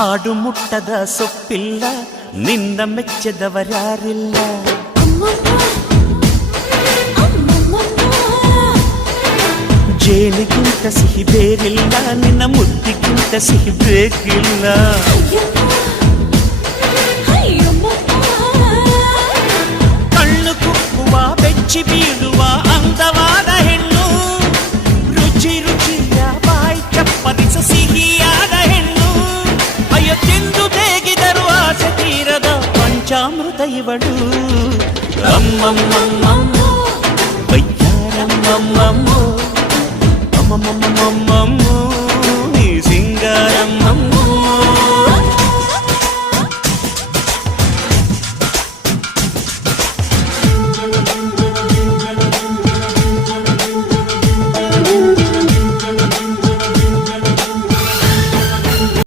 ಆಡು ಮುಟ್ಟದ ಸೊಪ್ಪಿಲ್ಲ ನಿನ್ನ ಮೆಚ್ಚದವರ್ಯಾರಿಲ್ಲ. ಜೇನಿಗಿಂತ ಸಿಹಿ ಬೇರಿಲ್ಲ ನಿನ್ನ ಮುದ್ದಿಗಿಂತ ಸಿಹಿ ಬೇಕಿಲ್ಲ. ಕಣ್ಣು ಕುಕ್ಕುವ ಬೆಚ್ಚಿ ಬೀಳುವ ಅಂದವಾದ ಹೆಣ್ಣು, ರುಚಿ ರುಚಿಯ ಬಾಯಿ ಚಪ್ಪರಿಸ ಸಿಹಿಯಾದ ಹೆಣ್ಣು. ಅಯ್ಯ ತಿಂದು ತೇಗಿದರು ಆಸೆ ತೀರದ ಪಂಚಾಮೃತ ಇವಳು. ಅಮ್ಮಮ್ಮಮ್ಮಮ್ಮೋ ಬಯ್ಯಾರಮ್ಮಮ್ಮಮ್ಮೋ ಅಮ್ಮಮ್ಮಮ್ಮಮ್ಮೋ ನೀ ಸಿಂಗಾರಮ್ಮಮ್ಮೋ.